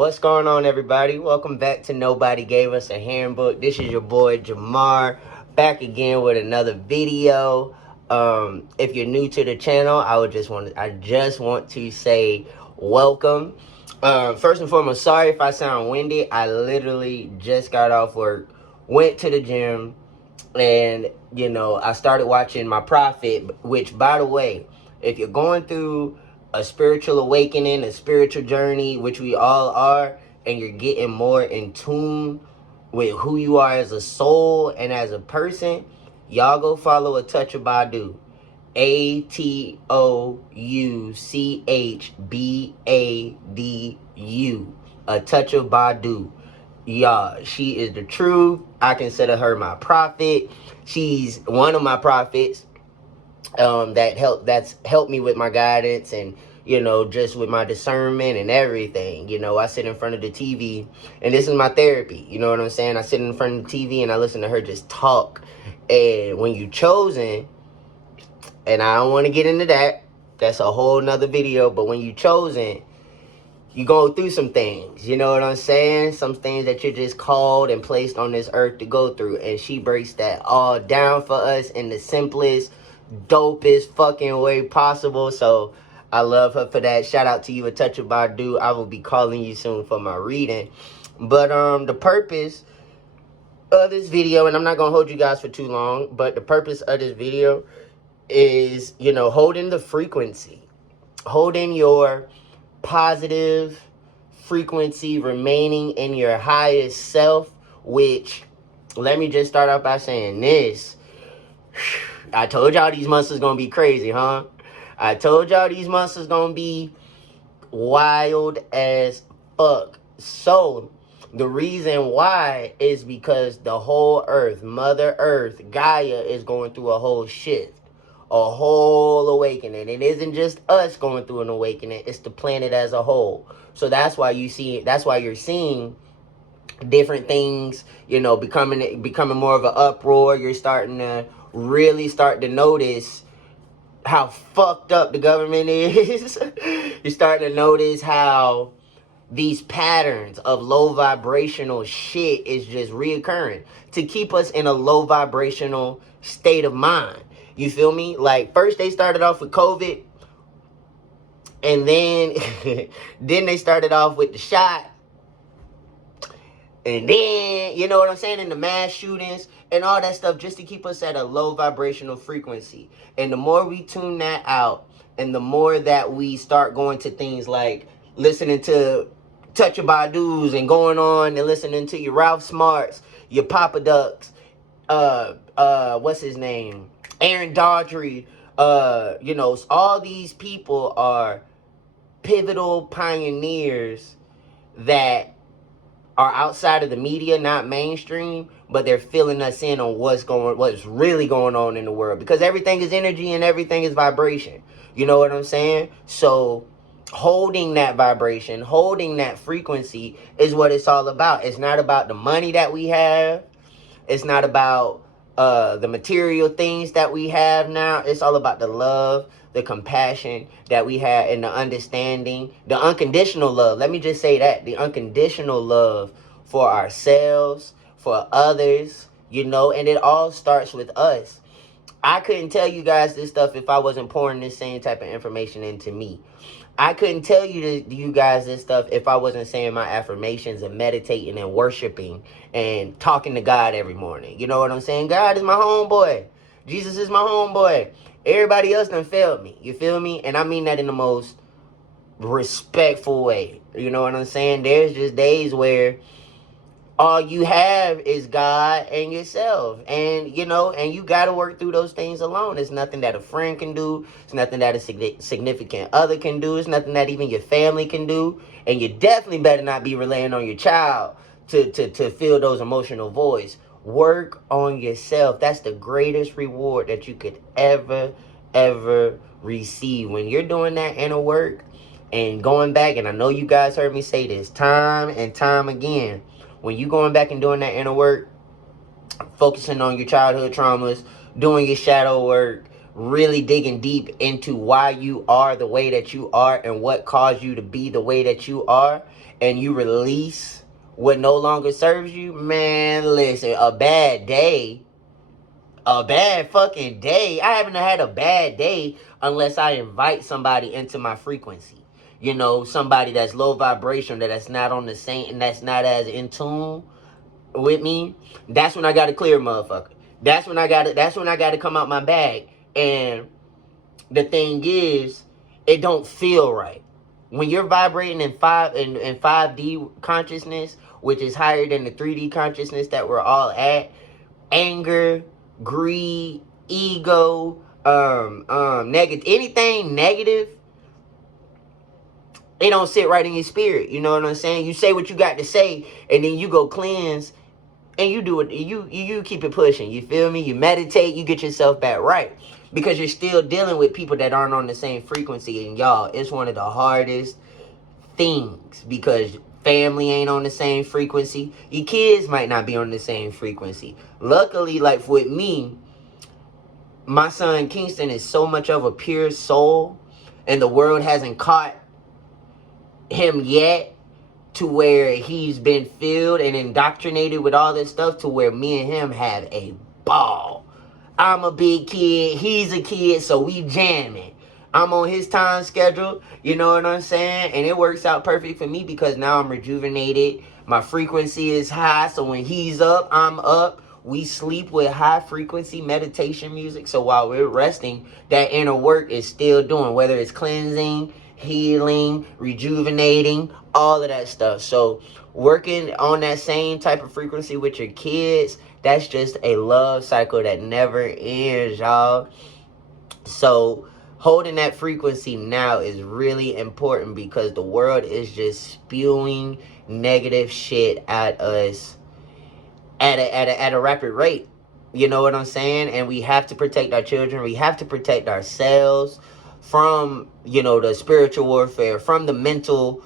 What's going on, everybody? Welcome back to Nobody Gave Us a Handbook. This is your boy Jamar, back again with another video. If you're new to the channel, I just want to say welcome. First and foremost, sorry if I sound windy. I literally just got off work, went to the gym, and I started watching my Prophet. Which, by the way, if you're going through a spiritual awakening, a spiritual journey, which we all are, and you're getting more in tune with who you are as a soul and as a person, y'all go follow A Touch of Badu. ATOUCHBADU. A Touch of Badu. Y'all, she is the truth. I consider her my prophet. She's one of my prophets. That's helped me with my guidance and just with my discernment and everything. I sit in front of the TV, and this is my therapy. You know what I'm saying? I sit in front of the TV and I listen to her just talk. And when you chosen, and I don't want to get into that, that's a whole nother video, but when you chosen, you go through some things, you know what I'm saying? Some things that you're just called and placed on this earth to go through. And she breaks that all down for us in the simplest, dopest fucking way possible. So I love her for that. Shout out to you, A Touch of Badu. I will be calling you soon for my reading. But the purpose of this video, and I'm not gonna hold you guys for too long, but the purpose of this video is, holding the frequency, holding your positive frequency, remaining in your highest self. Which, let me just start off by saying this. I told y'all these months is gonna be crazy, huh? I told y'all these months is gonna be wild as fuck. So the reason why is because the whole earth, Mother Earth, Gaia, is going through a whole shift, a whole awakening. It isn't just us going through an awakening, it's the planet as a whole. So that's why you're seeing different things, becoming more of an uproar. You're starting to really start to notice how fucked up the government is. You're starting to notice how these patterns of low vibrational shit is just reoccurring to keep us in a low vibrational state of mind. You feel me? Like, first they started off with COVID, and then then they started off with the shot, and then, you know what I'm saying, and the mass shootings and all that stuff, just to keep us at a low vibrational frequency. And the more we tune that out, and the more that we start going to things like listening to Touch of Badu's, and going on and listening to your Ralph Smarts, your Papa Ducks, what's his name, Aaron Daughtry, all these people are pivotal pioneers that are outside of the media, not mainstream, but they're filling us in on what's really going on in the world, because everything is energy and everything is vibration. You know what I'm saying? So holding that vibration, holding that frequency is what it's all about. It's not about the money that we have. It's not about the material things that we have now. It's all about the love, the compassion that we have, and the understanding, the unconditional love. Let me just say that, the unconditional love for ourselves, for others, and it all starts with us. I couldn't tell you guys this stuff if I wasn't pouring this same type of information into me. I couldn't tell you guys this stuff if I wasn't saying my affirmations and meditating and worshiping and talking to God every morning. You know what I'm saying? God is my homeboy. Jesus is my homeboy. Everybody else done failed me. You feel me? And I mean that in the most respectful way. You know what I'm saying? There's just days where all you have is God and yourself. And, and you got to work through those things alone. It's nothing that a friend can do. It's nothing that a significant other can do. It's nothing that even your family can do. And you definitely better not be relying on your child to fill those emotional voids. Work on yourself. That's the greatest reward that you could ever receive. When you're doing that inner work and going back, and I know you guys heard me say this time and time again, when you going back and doing that inner work, focusing on your childhood traumas, doing your shadow work, really digging deep into why you are the way that you are and what caused you to be the way that you are, and you release what no longer serves you, man, listen, a bad day, a bad fucking day. I haven't had a bad day unless I invite somebody into my frequency. You know, somebody that's low vibration, that's not on the same, and that's not as in tune with me. That's when I got to clear, motherfucker. That's when I got to come out my bag. And the thing is, it don't feel right when you're vibrating in 5D consciousness, which is higher than the 3D consciousness that we're all at. Anger, greed, ego, negative, anything negative, it don't sit right in your spirit. You know what I'm saying? You say what you got to say, and then you go cleanse, and you do it. You keep it pushing. You feel me? You meditate. You get yourself back right, because you're still dealing with people that aren't on the same frequency. And y'all, it's one of the hardest things, because family ain't on the same frequency. Your kids might not be on the same frequency. Luckily, like with me, my son Kingston is so much of a pure soul, and the world hasn't caught him yet to where he's been filled and indoctrinated with all this stuff to where me and him have a ball. I'm a big kid, he's a kid, so we jamming. I'm on his time schedule, you know what I'm saying? And it works out perfect for me because now I'm rejuvenated. My frequency is high, so when he's up, I'm up. We sleep with high frequency meditation music, so while we're resting, that inner work is still doing, whether it's cleansing, healing, rejuvenating, all of that stuff. So working on that same type of frequency with your kids, that's just a love cycle that never ends, y'all. So holding that frequency now is really important, because the world is just spewing negative shit at us at a rapid rate. You know what I'm saying? And we have to protect our children. We have to protect ourselves from, you know, the spiritual warfare, from the mental,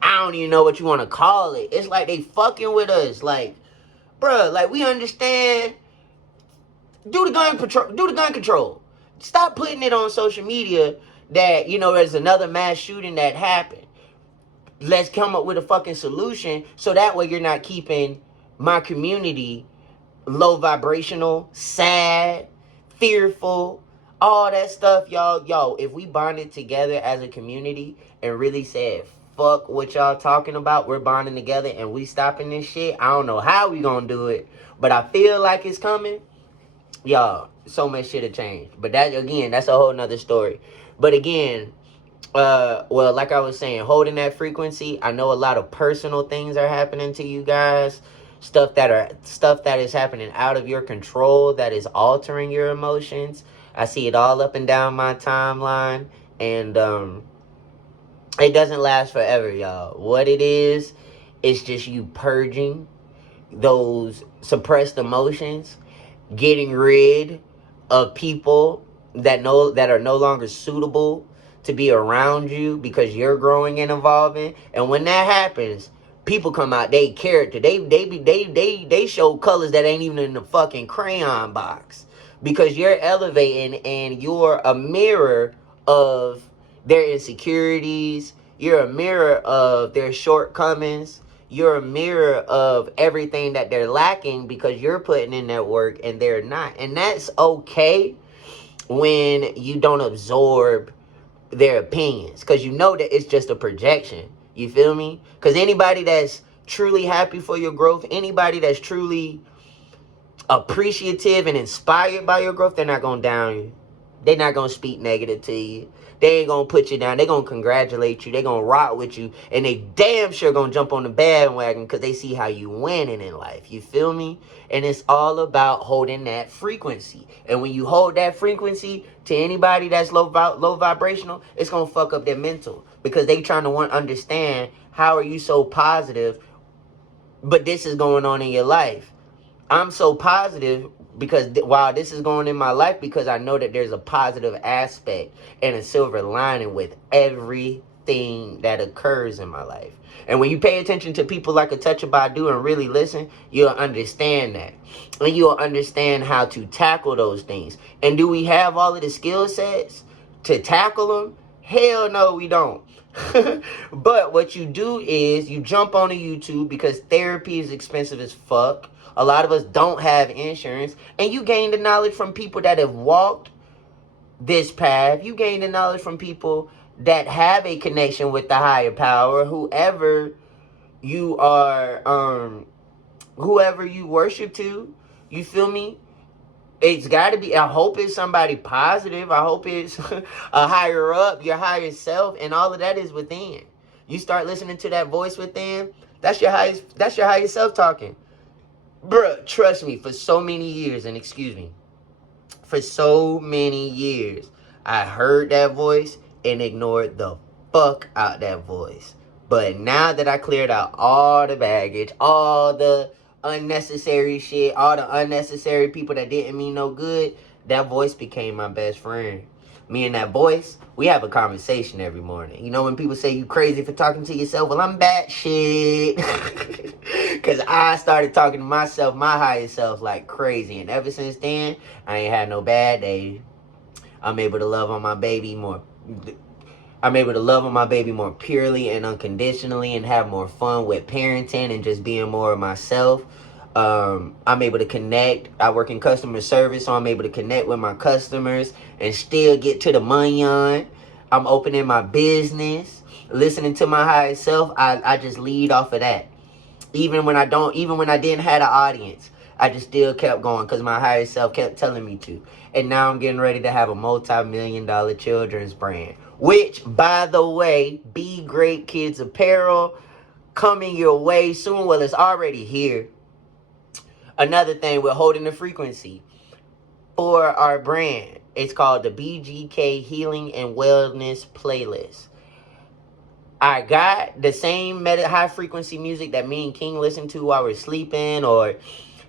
I don't even know what you want to call it. It's like they fucking with us. Like, bruh, like, we understand. Do the gun control. Stop putting it on social media that, you know, there's another mass shooting that happened. Let's come up with a fucking solution, so that way you're not keeping my community low vibrational, sad, fearful, all that stuff, y'all. Yo, if we bonded together as a community and really said, fuck what y'all talking about, we're bonding together and we stopping this shit, I don't know how we gonna do it, but I feel like it's coming. Y'all, so much shit have changed. But that, again, that's a whole nother story. But again, well, like I was saying, holding that frequency, I know a lot of personal things are happening to you guys. Stuff that is happening out of your control, that is altering your emotions. I see it all up and down my timeline. And it doesn't last forever, y'all. What it is, it's just you purging those suppressed emotions, getting rid of people that are no longer suitable to be around you, because you're growing and evolving. And when that happens, people come out they character. They show colors that ain't even in the fucking crayon box, because you're elevating and you're a mirror of their insecurities. You're a mirror of their shortcomings. You're a mirror of everything that they're lacking, because you're putting in that work and they're not. And that's okay when you don't absorb their opinions, because you know that it's just a projection. You feel me? Because anybody that's truly happy for your growth, anybody that's truly appreciative and inspired by your growth, they're not gonna down you. They're not gonna speak negative to you. They ain't gonna put you down. They're gonna congratulate you. They're gonna rock with you. And they damn sure gonna jump on the bandwagon, because they see how you winning in life. You feel me? And it's all about holding that frequency. And when you hold that frequency to anybody that's low vibrational, it's gonna fuck up their mental, because they trying to understand, how are you so positive, but this is going on in your life? I'm so positive because while this is going in my life, because I know that there's a positive aspect and a silver lining with everything that occurs in my life. And when you pay attention to people like a Touch of Badu and really listen, you'll understand that. And you'll understand how to tackle those things. And do we have all of the skill sets to tackle them? Hell no, we don't. But what you do is you jump on a YouTube because therapy is expensive as fuck. A lot of us don't have insurance, and you gain the knowledge from people that have walked this path. You gain the knowledge from people that have a connection with the higher power, you are whoever you worship to. You feel me? It's got to be, I hope it's somebody positive. I hope it's a higher up, your higher self, and all of that is within. You start listening to that voice within, that's your higher self talking. Bruh, trust me, for so many years, and excuse me, for so many years, I heard that voice and ignored the fuck out that voice. But now that I cleared out all the baggage, all the unnecessary shit, all the unnecessary people that didn't mean no good, that voice became my best friend. Me and that voice, we have a conversation every morning. You know when people say you crazy for talking to yourself? Well, I'm bad shit. Because I started talking to myself, my higher self, like crazy. And ever since then, I ain't had no bad day. I'm able to love on my baby more. I'm able to love on my baby more purely and unconditionally and have more fun with parenting and just being more of myself. I'm able to connect. I work in customer service, so I'm able to connect with my customers and still get to the money on. I'm opening my business, listening to my higher self. I just lead off of that. Even when I didn't have an audience, I just still kept going because my higher self kept telling me to. And now I'm getting ready to have a multi-million-dollar children's brand. Which, by the way, Be Great Kids Apparel, coming your way soon. Well, it's already here. Another thing, we're holding the frequency for our brand. It's called the BGK Healing and Wellness Playlist. I got the same high frequency music that me and King listen to while we're sleeping, or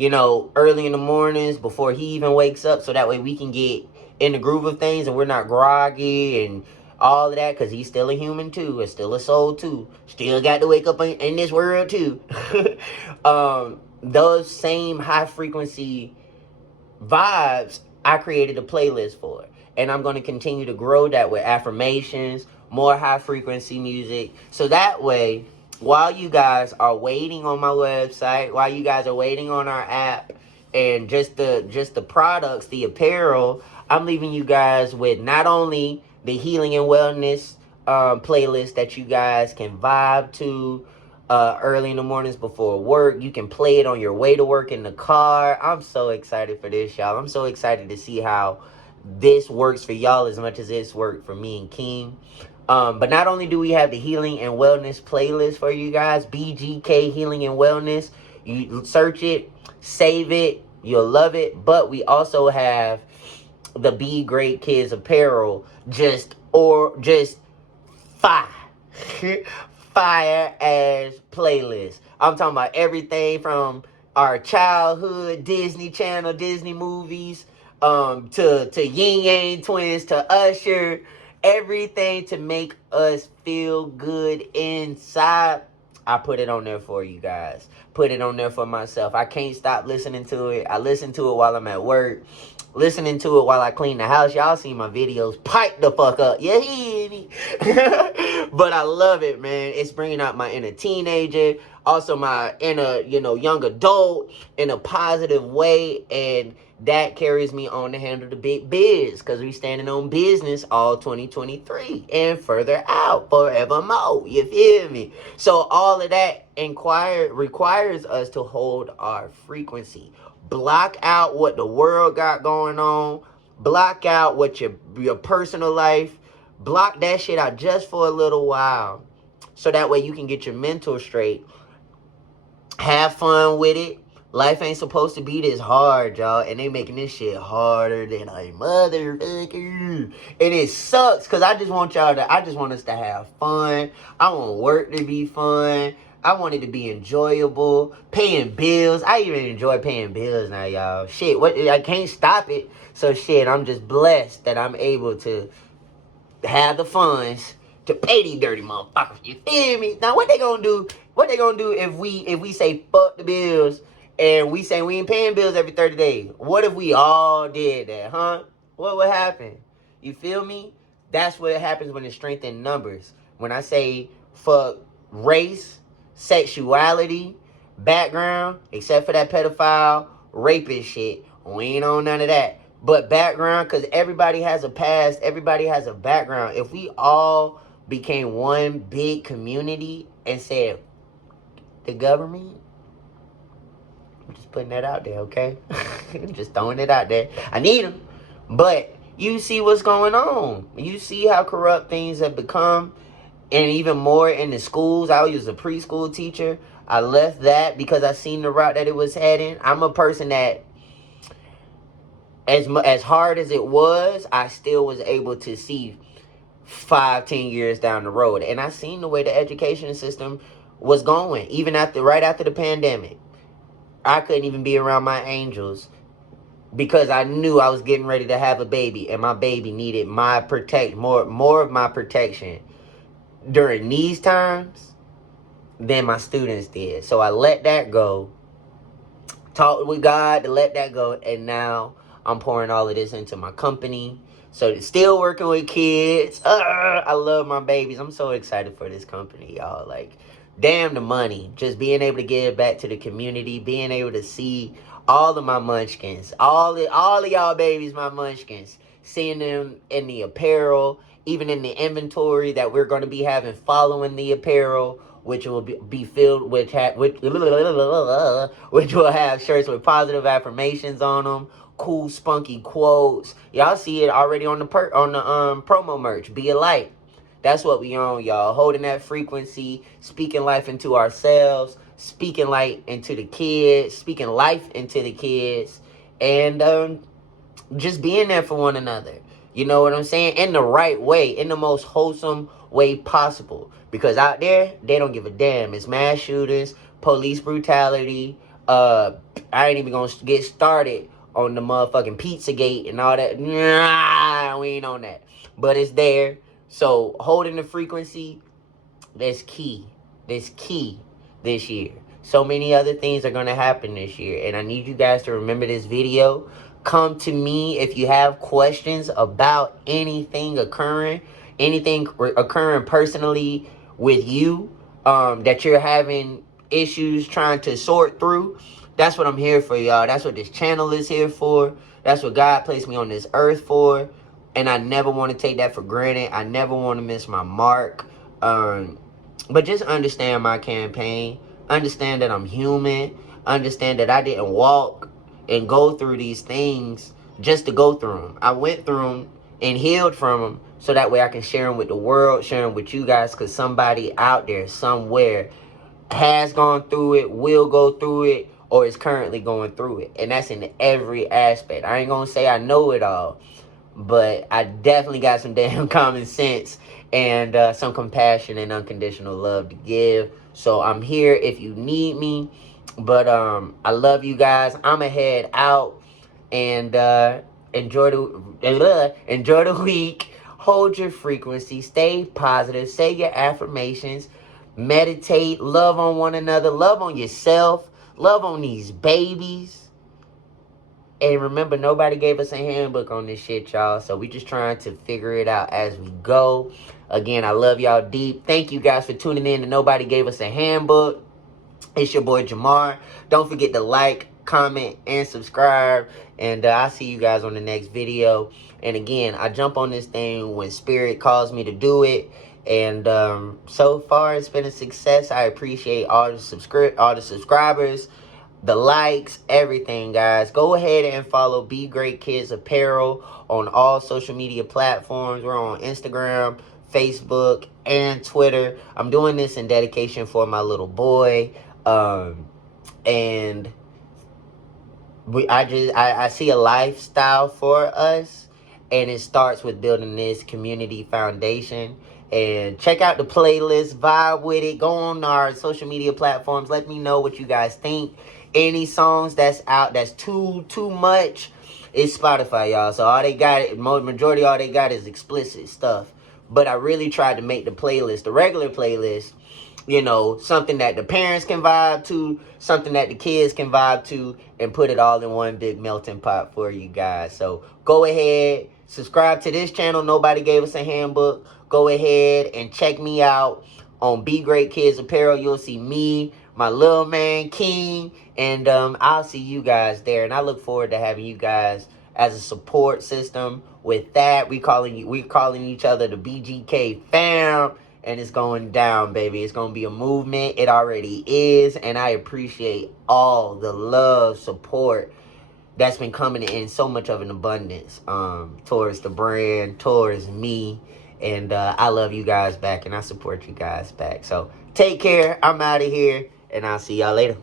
early in the mornings before he even wakes up, so that way we can get in the groove of things and we're not groggy and all of that, because he's still a human too, and still a soul too, still got to wake up in this world too. Those same high frequency vibes, I created a playlist for, and I'm going to continue to grow that with affirmations, more high frequency music, so that way, while you guys are waiting on my website, while you guys are waiting on our app and just the products, the apparel, I'm leaving you guys with not only the healing and wellness playlist that you guys can vibe to early in the mornings before work. You can play it on your way to work in the car. I'm so excited for this, y'all. I'm so excited to see how this works for y'all as much as it's worked for me and King. But not only do we have the healing and wellness playlist for you guys, BGK Healing and Wellness, you search it, save it, you'll love it. But we also have the Be Great Kids Apparel, just fire. Fire ass playlist. I'm talking about everything from our childhood Disney Channel, Disney movies, to Yin Yang Twins, to Usher, everything to make us feel good inside. I put it on there for you guys. Put it on there for myself. I can't stop listening to it. I listen to it while I'm at work. Listening to it while I clean the house. Y'all see my videos. Pipe the fuck up. You hear me? But I love it, man. It's bringing out my inner teenager. Also my inner, young adult in a positive way. And that carries me on to handle the big biz, because we standing on business all 2023 and further out forevermore. You feel me? So all of that requires us to hold our frequency. Block out what the world got going on. Block out what your personal life. Block that shit out just for a little while, so that way you can get your mental straight. Have fun with it. Life ain't supposed to be this hard, y'all. And they making this shit harder than a motherfucker. And it sucks, because I just want us to have fun. I want work to be fun. I want it to be enjoyable. Paying bills. I even enjoy paying bills now, y'all. Shit, I can't stop it. So shit, I'm just blessed that I'm able to have the funds to pay these dirty motherfuckers. You feel me? Now what they gonna do? What they gonna do if we say fuck the bills and we say we ain't paying bills every 30 days? What if we all did that, huh? What would happen? You feel me? That's what happens when it's strength in numbers. When I say fuck race, sexuality, background, except for that pedophile, rapist shit, we ain't on none of that. But background, because everybody has a past, everybody has a background. If we all became one big community and said, the government, I'm just putting that out there, okay? Just throwing it out there. I need them. But you see what's going on. You see how corrupt things have become. And even more in the schools. I was a preschool teacher. I left that because I seen the route that it was heading. I'm a person that, as hard as it was, I still was able to see 5-10 years down the road. And I seen the way the education system was going. Even right after the pandemic. I couldn't even be around my angels because I knew I was getting ready to have a baby, and my baby needed my more of my protection during these times than my students did. So I let that go, talked with God to let that go, and now I'm pouring all of this into my company. So still working with kids. I love my babies. I'm so excited for this company, y'all. Like, damn the money. Just being able to give back to the community, being able to see all of my munchkins, all of y'all babies, my munchkins, seeing them in the apparel, even in the inventory that we're going to be having following the apparel, which will be filled with which will have shirts with positive affirmations on them, cool spunky quotes. Y'all see it already on the promo merch. Be a light. That's what we on, y'all. Holding that frequency, speaking life into ourselves, speaking light into the kids, speaking life into the kids, and just being there for one another. You know what I'm saying? In the right way, in the most wholesome way possible. Because out there, they don't give a damn. It's mass shootings, police brutality. I ain't even gonna get started on the motherfucking Pizzagate and all that. Nah, we ain't on that. But it's there. So holding the frequency, that's key. That's key this year. So many other things are going to happen this year. And I need you guys to remember this video. Come to me if you have questions about anything occurring personally with you, that you're having issues trying to sort through. That's what I'm here for, y'all. That's what this channel is here for. That's what God placed me on this earth for. And I never want to take that for granted. I never want to miss my mark. But just understand my campaign. Understand that I'm human. Understand that I didn't walk and go through these things just to go through them. I went through them and healed from them so that way I can share them with the world, share them with you guys, because somebody out there somewhere has gone through it, will go through it, or is currently going through it. And that's in every aspect. I ain't going to say I know it all, but I definitely got some damn common sense and some compassion and unconditional love to give. So I'm here if you need me. But I love you guys. I'ma head out and enjoy the week. Hold your frequency. Stay positive. Say your affirmations. Meditate. Love on one another. Love on yourself. Love on these babies. And remember, nobody gave us a handbook on this shit, y'all. So we just trying to figure it out as we go. Again, I love y'all deep. Thank you guys for tuning in to Nobody Gave Us a Handbook. It's your boy Jamar. Don't forget to like, comment, and subscribe. And I'll see you guys on the next video. And again, I jump on this thing when Spirit calls me to do it. And so far, it's been a success. I appreciate all the subscribers, the likes, everything, guys. Go ahead and follow Be Great Kids Apparel on all social media platforms. We're on Instagram, Facebook, and Twitter. I'm doing this in dedication for my little boy. And I see a lifestyle for us, and it starts with building this community foundation. And check out the playlist, vibe with it, go on our social media platforms, let me know what you guys think. Any songs that's out that's too much, it's Spotify, y'all. So all they got, majority all they got is explicit stuff. But I really tried to make the playlist, the regular playlist, you know, something that the parents can vibe to, something that the kids can vibe to, and put it all in one big melting pot for you guys. So go ahead, Subscribe to this channel. Nobody gave us a handbook. Go ahead and check me out on Be Great Kids Apparel. You'll see me, my little man King, and I'll see you guys there. And I look forward to having you guys as a support system. With that, we're calling each other the BGK fam, and it's going down, baby. It's gonna be a movement. It already is, and I appreciate all the love, support that's been coming in so much of an abundance towards the brand, towards me. And I love you guys back, and I support you guys back. So take care. I'm out of here, and I'll see y'all later.